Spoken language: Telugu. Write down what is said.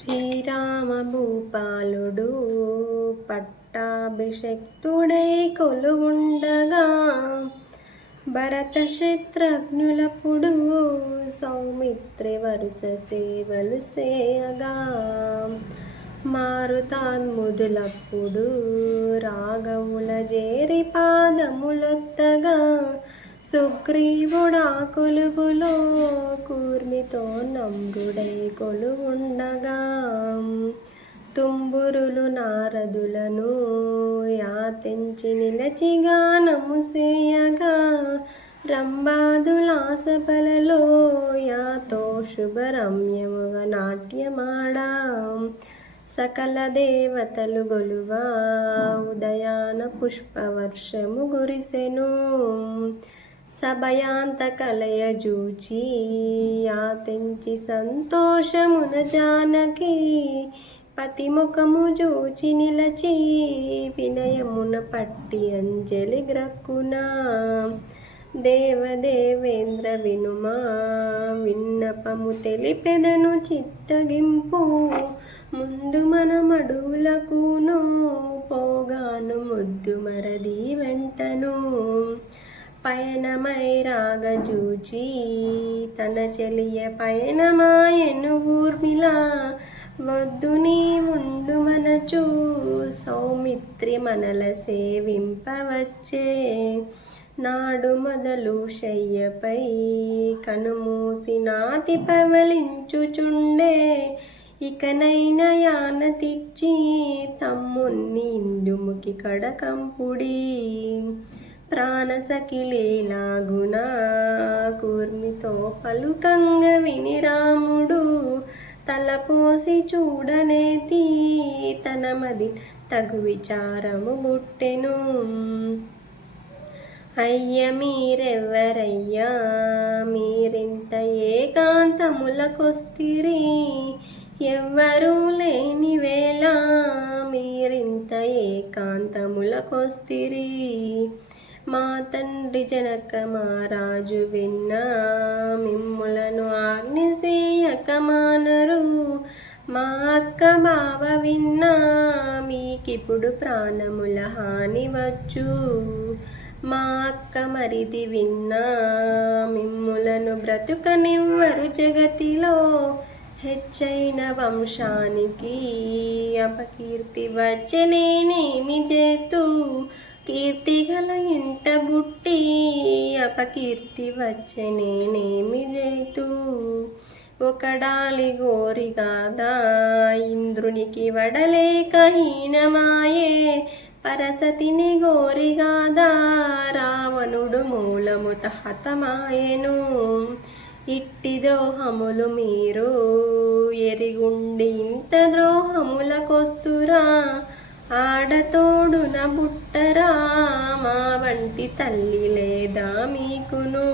శ్రీరామ భూపాలుడు పట్టాభిషక్తుడై కొలువుండగా భరత శత్రుఘ్నులపుడు సౌమిత్రి వరుస సేవలు సేయగా మారుతాన్ముదులప్పుడు రాగముల జేరి పాదములొత్తగా సుగ్రీవుడా కొలువులో కూర్మితో నమ్రుడై కొలువుండగా. తుంబురులు నారదులను యాతించి నిలచిగా నముసేయగా రంబాదులాసపలలో యాతో శుభరమ్యముగా నాట్యమాడా. సకల దేవతలు గొలువా ఉదయాన పుష్పవర్షము గురిసెను. సభయాంత కలయ జూచి యాతించి సంతోషమున జానకి పతిముఖము జూచి నిలచి వినయమున పట్టి అంజలి గ్రక్కునా. దేవదేవేంద్ర వినుమా విన్నపము తెలిపెదను చిత్తగింపు ముందు మన మడువులకును పోగాను ముద్దు మరది వెంటను. పయనమై రాగజూచి తన చెలియ పయనమాయను ఊర్మిలా వద్దు నీ ఉండు మనచు సౌమిత్రి మనల సేవింపవచ్చే. నాడు మొదలు శయ్యపై కనుమూసి నాతి పవలించుచుండే. ఇకనైన యానతిచ్చి తమ్ముణ్ణి ఇందుముకి కడకంపుడి. ప్రాణసఖిలీలాగున కూర్మితో పలుకంగ విని రాముడు తలపోసి చూడనేతి తీతనమది తగు విచారము బుట్టెను. అయ్య మీరెవ్వరయ్యా? మీరింత ఏకాంతములకొస్తిరి. ఎవ్వరూ లేని వేళ మీరింత ఏకాంతములకొస్తిరి. మా తండ్రి జనక మహారాజు విన్నా మిమ్ములను ఆజ్ఞసేయక మానరు. మా అక్క బావ విన్నా మీకిప్పుడు ప్రాణముల హాని వచ్చు. మా అక్క మరిది విన్నా మిమ్ములను బ్రతుకనివ్వరు జగతిలో. హెచ్చైన వంశానికి అపకీర్తి వచ్చనేనేమి చేతూ కీర్తి గల ఇంట బుట్టి అపకీర్తి వచ్చే నేనేమి ఒకడాలి గోరి కాదా ఇంద్రునికి వడలేక హీనమాయే పరసతిని గోరిగాదా రావణుడు మూలముత హతమాయెను ఇట్టి ద్రోహములు మీరు ఎరిగుండి ఇంత ద్రోహములకొస్తురా ఆడతోడున బుట్టరా మా వంటి తల్లి లేదా మీకును.